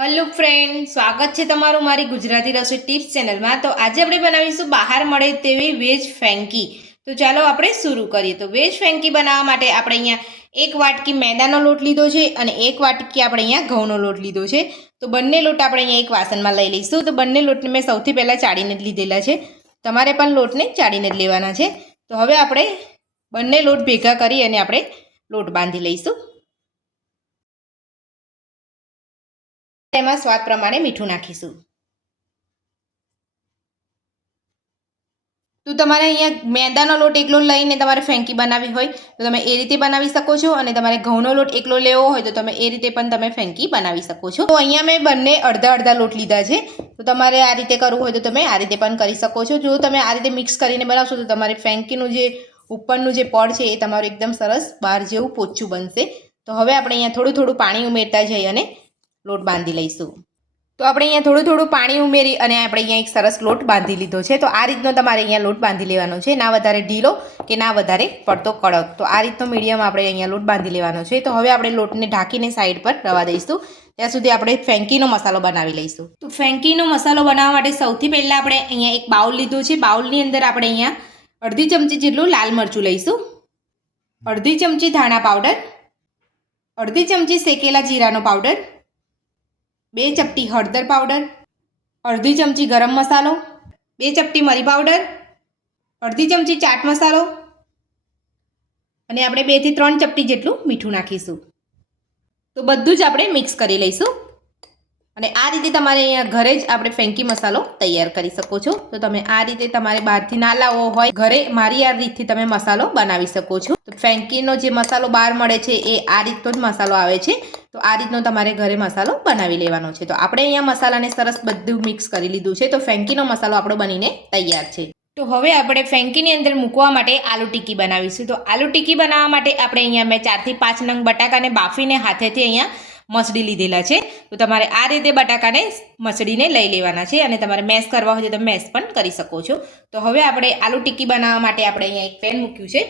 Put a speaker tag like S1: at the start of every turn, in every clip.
S1: Hello friend સ્વાગત છે તમારું મારી ગુજરાતી રસોઈ ટિપ્સ ચેનલમાં તો આજે આપણે બનાવીશું બહાર મળે તેવી વેજ ફેન્કી તો ચાલો આપણે શરૂ કરીએ. તો વેજ ફેન્કી બનાવવા માટે આપણે અહીંયા એક વાટકી મેદાનો લોટ લીધો છે અને એક વાટકી આપણે અહીંયા ઘઉંનો લોટ લીધો છે. તો બંને લોટ આપણે અહીંયા એક વાસણમાં લઈ લઈશું. તો બંને લોટને મેં સૌથી પહેલાં ચાળીને જ લીધેલા છે. તમારે પણ લોટને ચાળીને જ લેવાના છે. તો હવે આપણે બંને લોટ ભેગા કરી અને આપણે લોટ બાંધી લઈશું. તેમાં સ્વાદ પ્રમાણે મીઠું નાખીશું. તો તમારે અહીંયા મેદાનો લોટ એકલો લઈને તમારે ફેંકી બનાવવી હોય, તો તમે એ રીતે બનાવી શકો છો અને તમારે ઘઉંનો લોટ એકલો લેવો હોય, તો તમે એ રીતે પણ તમે ફેંકી બનાવી શકો છો. તો અહીંયા મેં બંને અડધા અડધા લોટ લીધા છે. તો તમારે આ રીતે કરવું હોય તો તમે આ રીતે પણ કરી શકો છો. જો તમે આ રીતે મિક્સ કરીને બનાવશો, તો તમારે ફેંકીનું જે ઉપરનું જે પડ છે એ તમારું એકદમ સરસ બહાર જેવું પોચું બનશે. તો હવે આપણે અહીંયા થોડું થોડું પાણી ઉમેરતા જઈ અને લોટ બાંધી લઈશું. તો આપણે અહીંયા થોડું થોડું પાણી ઉમેરી અને આપણે અહીંયા એક સરસ લોટ બાંધી લીધો છે. તો આ રીતનો તમારે અહીંયા લોટ બાંધી લેવાનો છે. ના વધારે ઢીલો કે ના વધારે પડતો કડક. તો આ રીતનો મીડિયમ આપણે અહીંયા લોટ બાંધી લેવાનો છે. તો હવે આપણે લોટને ઢાંકીને સાઈડ પર રવા દઈશું. ત્યાં સુધી આપણે ફેંકીનો મસાલો બનાવી લઈશું. તો ફેંકીનો મસાલો બનાવવા માટે સૌથી પહેલાં આપણે અહીંયા એક બાઉલ લીધો છે. બાઉલની અંદર આપણે અહીંયા અડધી ચમચી જેટલું લાલ મરચું લઈશું. અડધી ચમચી ધાણા પાવડર. અડધી ચમચી શેકેલા જીરાનો પાવડર. બે ચપટી હળદર પાવડર, અડધી ચમચી ગરમ મસાલો, બે ચપટી મરી પાવડર, અડધી ચમચી ચાટ મસાલો અને આપણે બેથી ત્રણ ચપટી જેટલું મીઠું નાખીશું. તો બધું જ આપણે મિક્સ કરી લઈશું. અને આ રીતે તમારે અહીંયા ઘરે જ આપણે ફેંકી મસાલો તૈયાર કરી શકો છો. તો તમે આ રીતે તમારે બહારથી ના લાવવો હોય, ઘરે મારી આ રીતથી તમે મસાલો બનાવી શકો છો. તો ફેંકીનો જે મસાલો બહાર મળે છે એ આ રીતનો જ મસાલો આવે છે. તો આ રીતનો તમારે ઘરે મસાલો બનાવી લેવાનો છે. તો આપણે અહીંયા મસાલાને સરસ બધું મિક્સ કરી લીધું છે. તો ફેંકીનો મસાલો આપણો બનીને તૈયાર છે. તો હવે આપણે ફેંકીની અંદર મૂકવા માટે આલુ ટીકી બનાવીશું. તો આલુ ટીકી બનાવવા માટે આપણે અહીંયા મેં ચારથી પાંચ નંગ બટાકાને બાફીને હાથેથી અહીંયા મસળી લીધેલા છે. તો તમારે આ રીતે બટાકાને મસળીને લઈ લેવાના છે અને તમારે મેશ કરવા હોય તો તમે મેશ પણ કરી શકો છો. તો હવે આપણે આલુ ટિક્કી બનાવવા માટે આપણે અહીંયા એક પેન મૂક્યું છે.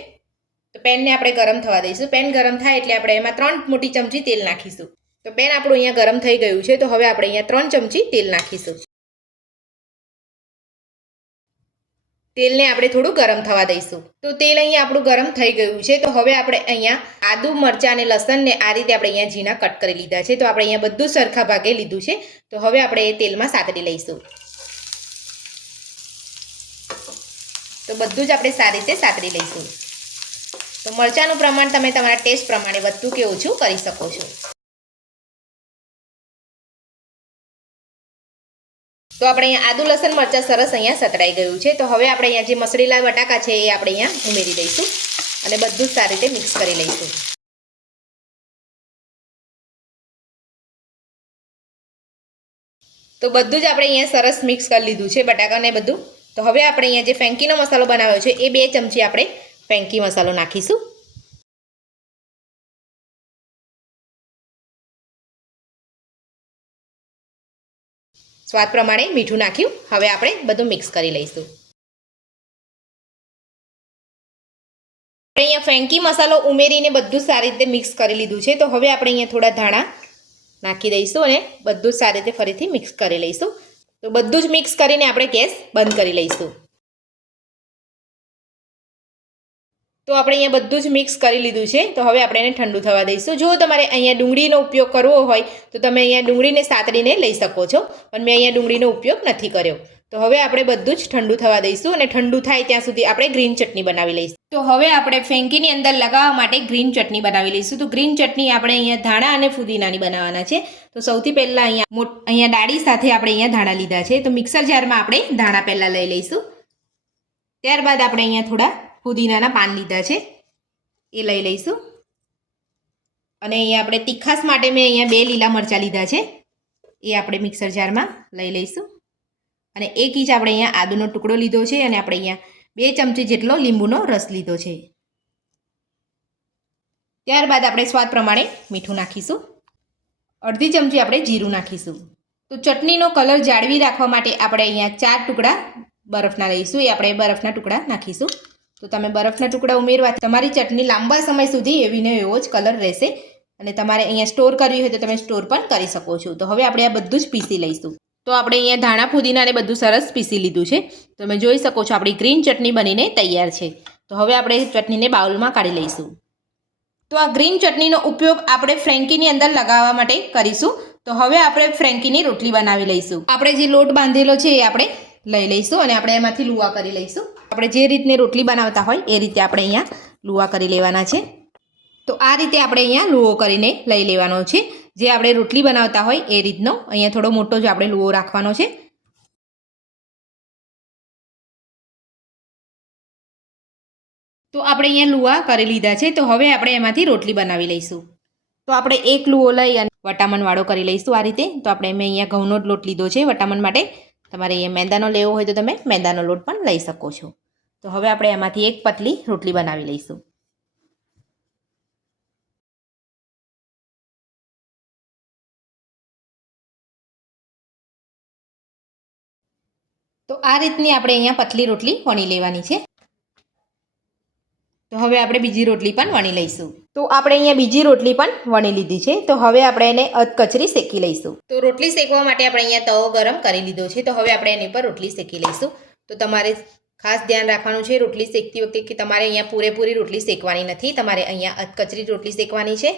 S1: તો પેનને આપણે ગરમ થવા દઈશું. પેન ગરમ થાય એટલે આપણે એમાં ત્રણ મોટી ચમચી તેલ નાખીશું. તો પેન આપણું અહીંયા ગરમ થઈ ગયું છે. તો હવે આપણે અહીંયા ત્રણ ચમચી તેલ નાખીશું. તેલને આપણે થોડું ગરમ થવા દઈશું. તો તેલ અહીંયા આપણું ગરમ થઈ ગયું છે. તો હવે આપણે અહીંયા આદુ, મરચાં અને લસણને આ રીતે આપણે અહીંયા ઝીણા કટ કરી લીધા છે. તો આપણે અહીંયા બધું સરખા ભાગે લીધું છે. તો હવે આપણે એ તેલમાં સાતરી લઈશું. તો બધું જ આપણે સારી રીતે સાતરી લઈશું. તો મરચાંનું પ્રમાણ તમે તમારા ટેસ્ટ પ્રમાણે વધતું કે ઓછું કરી શકો છો. તો આપણે અહીંયા આદુ, લસણ, મરચાં સરસ અહીંયા સતરાઈ ગયું છે. તો હવે આપણે અહીંયા જે મસળીલા બટાકા છે એ આપણે અહીંયા ઉમેરી દઈશું અને બધું જ સારી રીતે મિક્સ કરી લઈશું. તો બધું જ આપણે અહીંયા સરસ મિક્સ કરી લીધું છે બટાકાને બધું. તો હવે આપણે અહીંયા જે ફેંકીનો મસાલો બનાવ્યો છે એ બે ચમચી આપણે ફેંકી મસાલો નાખીશું. સ્વાદ પ્રમાણે મીઠું નાખ્યું. હવે આપણે બધું મિક્સ કરી લઈશું. અહીંયા ફેંકી મસાલો ઉમેરીને બધું સારી રીતે મિક્સ કરી લીધું છે. તો હવે આપણે અહીંયા થોડા ધાણા નાખી દઈશું અને બધું સારી રીતે ફરીથી મિક્સ કરી લઈશું. તો બધું જ મિક્સ કરીને આપણે ગેસ બંધ કરી લઈશું. તો આપણે અહીંયા બધું જ મિક્સ કરી લીધું છે. તો હવે આપણે એને ઠંડુ થવા દઈશું. જો તમારે અહીંયા ડુંગળીનો ઉપયોગ કરવો હોય, તો તમે અહીંયા ડુંગળીને સાતડીને લઈ શકો છો. પણ મેં અહીંયા ડુંગળીનો ઉપયોગ નથી કર્યો. તો હવે આપણે બધું જ ઠંડુ થવા દઈશું અને ઠંડુ થાય ત્યાં સુધી આપણે ગ્રીન ચટણી બનાવી લઈશું. તો હવે આપણે ફેંકીની અંદર લગાવવા માટે ગ્રીન ચટણી બનાવી લઈશું. તો ગ્રીન ચટણી આપણે અહીંયા ધાણા અને ફુદીનાની બનાવવાના છે. તો સૌથી પહેલાં અહીંયા અહીંયા ડાળી સાથે આપણે અહીંયા ધાણા લીધા છે. તો મિક્સર જારમાં આપણે ધાણા પહેલાં લઈ લઈશું. ત્યારબાદ આપણે અહીંયા થોડા ફુદીનાના પાન લીધા છે. એ લઈ લઈશું. અને અહીંયા આપણે તીખાસ માટે મેં અહીંયા બે લીલા મરચાં લીધા છે. એ આપણે મિક્સર જારમાં લઈ લઈશું. અને એક ઇંચ આપણે અહીંયા આદુનો ટુકડો લીધો છે અને આપણે અહીંયા બે ચમચી જેટલો લીંબુનો રસ લીધો છે. ત્યારબાદ આપણે સ્વાદ પ્રમાણે મીઠું નાખીશું. અડધી ચમચી આપણે જીરું નાખીશું. તો ચટણીનો કલર જાળવી રાખવા માટે આપણે અહીંયા ચાર ટુકડા બરફના લઈશું. એ આપણે બરફના ટુકડા નાખીશું. તો તમે બરફના ટુકડા ઉમેરવા, તમારી ચટણી લાંબા સમય સુધી એવીને એવો જ કલર રહેશે અને તમારે અહીંયા સ્ટોર કરવી હોય તો તમે સ્ટોર પણ કરી શકો છો. તો હવે આપણે આ બધું જ પીસી લઈશું. તો આપણે અહીંયા ધાણા ફુદીનાને બધું સરસ પીસી લીધું છે. તમે જોઈ શકો છો આપણી ગ્રીન ચટણી બનીને તૈયાર છે. તો હવે આપણે ચટણીને બાઉલમાં કાઢી લઈશું. તો આ ગ્રીન ચટણીનો ઉપયોગ આપણે ફ્રેન્કીની અંદર લગાવવા માટે કરીશું. તો હવે આપણે ફ્રેન્કીની રોટલી બનાવી લઈશું. આપણે જે લોટ બાંધેલો છે એ આપણે લઈ લઈશું અને આપણે એમાંથી લુવા કરી લઈશું. આપણે જે રીતની રોટલી બનાવતા હોય એ રીતે આપણે અહીંયા લુવા કરી લેવાના છે. તો આ રીતે આપણે અહીંયા લુવો કરીને લઈ લેવાનો છે. જે આપણે રોટલી બનાવતા હોય એ રીતનો અહીંયા થોડો મોટો જ આપણે લુવો રાખવાનો છે. તો આપણે અહીંયા લુવા કરી લીધા છે. તો હવે આપણે એમાંથી રોટલી બનાવી લઈશું. તો આપણે એક લુવો લઈ અને વટામણવાળો કરી લઈશું આ રીતે. તો આપણે મેં અહીંયા ઘઉંનો જ લોટ લીધો છે વટામણ માટે. તમારે અહીંયા મેંદાનો લેવો હોય તો તમે મેંદાનો લોટ પણ લઈ શકો છો. તો હવે આપણે એમાંથી એક પતલી રોટલી બનાવી લઈશું. તો આ રીતની આપણે અહીંયા પતલી રોટલી વણી લેવાની છે. તો હવે આપણે બીજી રોટલી પણ વણી લઈશું. તો આપણે અહીંયા બીજી રોટલી પણ વણી લીધી છે. તો હવે આપણે એને અધકચરી શેકી લઈશું. તો રોટલી શેકવા માટે આપણે અહીંયા તવો ગરમ કરી લીધો છે. તો હવે આપણે એની પર રોટલી શેકી લઈશું. તો તમારે ખાસ ધ્યાન રાખવાનું છે રોટલી શેકતી વખતે કે તમારે અહીંયા પૂરેપૂરી રોટલી શેકવાની નથી. તમારે અહીંયા અધકચરી રોટલી શેકવાની છે.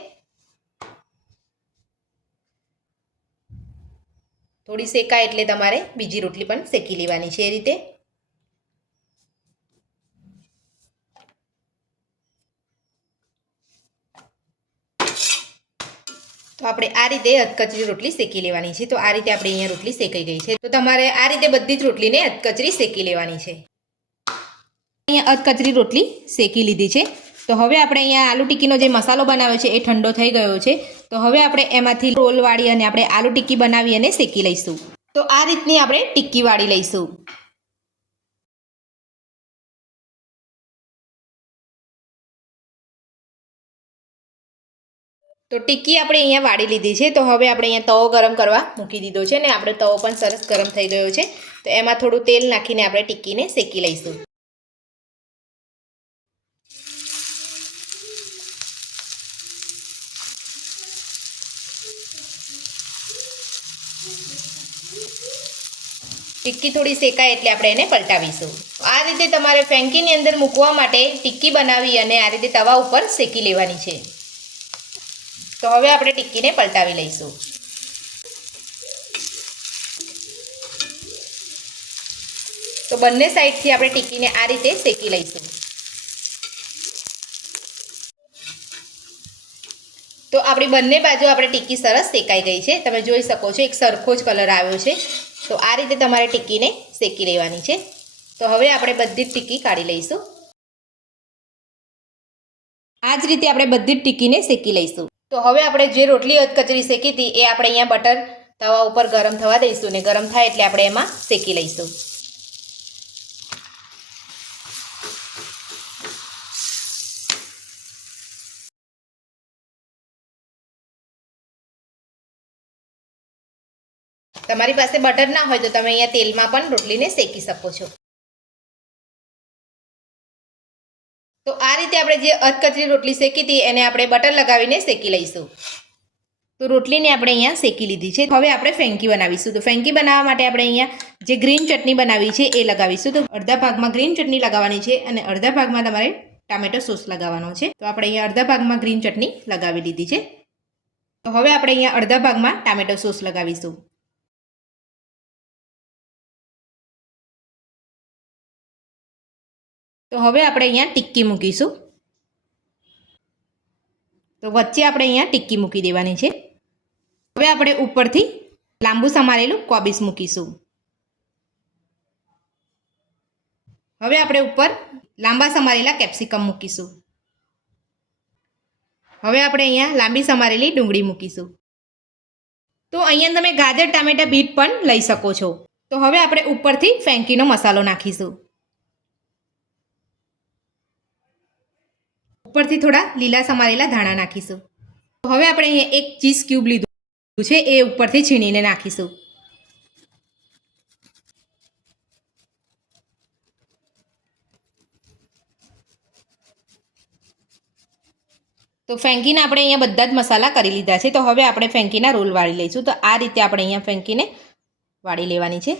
S1: થોડી શેકાય એટલે તમારે બીજી રોટલી પણ શેકી લેવાની છે એ રીતે. તો આપણે આ રીતે અધકચરી રોટલી શેકી લેવાની છે. તો આ રીતે આપણે અહીંયા રોટલી શેકાઈ ગઈ છે. તો તમારે આ રીતે બધી જ રોટલીને અધકચરી શેકી લેવાની છે. અહીંયા અધકચરી રોટલી શેકી લીધી છે. તો હવે આપણે અહીંયા આલુ ટિક્કીનો જે મસાલો બનાવ્યો છે એ ઠંડો થઈ ગયો છે. તો હવે આપણે એમાંથી રોલ વાળી અને આપણે આલુ ટિક્કી બનાવી અને શેકી લઈશું. તો આ રીતની આપણે ટિક્કી વાળી લઈશું. તો ટિક્કી આપણે અહીંયા વાળી લીધી છે. તો હવે આપણે અહીંયા તવો ગરમ કરવા મૂકી દીધો છે ને આપણે તવો પણ સરસ ગરમ થઈ ગયો છે. તો એમાં થોડું તેલ નાખીને આપણે ટિક્કીને શેકી લઈશું. ટિક્કી થોડી શેકાય એટલે આપણે એને પલટાવીશું. આ રીતે તમારે ફેંકીની અંદર મૂકવા માટે ટિક્કી બનાવી અને આ રીતે તવા ઉપર શેકી લેવાની છે. તો હવે આપણે ટિક્કીને પલટાવી લઈશું. તો બંને સાઈડથી આપણે ટિક્કીને આ રીતે શેકી લઈશું. તો આપણી બંને બાજુ આપણે ટિક્કી સરસ શેકાઈ ગઈ છે. તમે જોઈ શકો છો, એક સરખો જ કલર આવ્યો છે. તો આ રીતે તમારે ટિક્કીને શેકી લેવાની છે. તો હવે આપણે બધી જ ટિક્કી કાઢી લઈશું. આ જ રીતે આપણે બધી જ ટિક્કીને શેકી લઈશું. તો હવે આપણે જે રોટલી અધકચરી શેકી હતી, એ આપણે અહીંયા બટર તવા ઉપર ગરમ થવા દઈશું ને ગરમ થાય એટલે આપણે એમાં શેકી લઈશું. તમારી પાસે બટર ના હોય તો તમે અહીંયા તેલમાં પણ રોટલીને શેકી શકો છો. તો આ રીતે આપણે જે અધકચરી રોટલી શેકી હતી એને આપણે બટર લગાવીને શેકી લઈશું. તો રોટલીને આપણે અહીંયા શેકી લીધી છે. હવે આપણે ફેંકી બનાવીશું. તો ફેંકી બનાવવા માટે આપણે અહીંયા જે ગ્રીન ચટણી બનાવી છે એ લગાવીશું. તો અડધા ભાગમાં ગ્રીન ચટણી લગાવવાની છે અને અડધા ભાગમાં તમારે ટામેટો સોસ લગાવવાનો છે. તો આપણે અહીંયા અડધા ભાગમાં ગ્રીન ચટણી લગાવી લીધી છે. તો હવે આપણે અહીંયા અડધા ભાગમાં ટામેટો સોસ લગાવીશું. તો હવે આપણે અહીંયા ટિક્કી મૂકીશું. તો વચ્ચે આપણે અહીંયા ટિક્કી મૂકી દેવાની છે. હવે આપણે ઉપરથી લાંબુ સમારેલું કોબીસ મૂકીશું. હવે આપણે ઉપર લાંબા સમારેલા કેપ્સિકમ મૂકીશું. હવે આપણે અહીંયા લાંબી સમારેલી ડુંગળી મૂકીશું. તો અહીંયા તમે ગાજર, ટામેટા, બીટ પણ લઈ શકો છો. તો હવે આપણે ઉપરથી ફેંકીનો મસાલો નાખીશું. ઉપરથી થોડા લીલા સમારેલા ધાણા નાખીશું. હવે આપણે અહીંયા એક ચીઝ ક્યુબ લીધું છે, એ ઉપરથી છીણીને નાખીશું. તો ફેંકીને આપણે અહીંયા બધા જ મસાલા કરી લીધા છે, તો હવે આપણે ફેંકીના રોલ વાળી લઈશું. તો આ રીતે આપણે અહીંયા ફેંકીને વાળી લેવાની છે.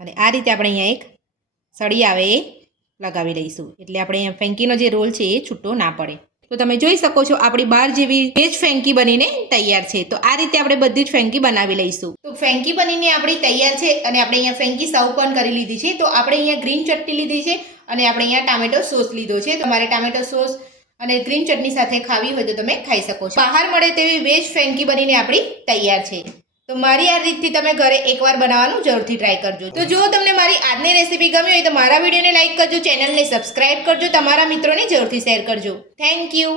S1: અને આ રીતે આપણે અહીંયા એક સળી આવે એ લગાવી લઈશું. એટલે આપણે ફેંકીનો જે રોલ છે એ છૂટો ના પડે. તો તમે જોઈ શકો છો, આપણી બાર જેવી વેજ ફેંકી બનીને તૈયાર છે. તો આ રીતે આપણે બધી જ ફેંકી બનાવી લઈશું. તો ફેંકી બનીને આપણી તૈયાર છે અને આપણે અહીંયા ફેંકી સર્વ પણ કરી લીધી છે. તો આપણે અહીંયા ગ્રીન ચટણી લીધી છે અને આપણે અહીંયા ટામેટો સોસ લીધો છે. તમારે ટામેટો સોસ અને ગ્રીન ચટણી સાથે ખાવી હોય તો તમે ખાઈ શકો છો. બહાર મળે તેવી વેજ ફેંકી બનીને આપણી તૈયાર છે. તો મારી આ રીતથી તમે ઘરે એકવાર બનાવવાનું જરૂરથી ટ્રાય કરજો. તો જો તમને મારી આજની રેસીપી ગમી હોય તો મારા વિડીયોને લાઇક કરજો ચેનલને સબસ્ક્રાઇબ કરજો, તમારા મિત્રોને જરૂરથી શેર કરજો. Thank you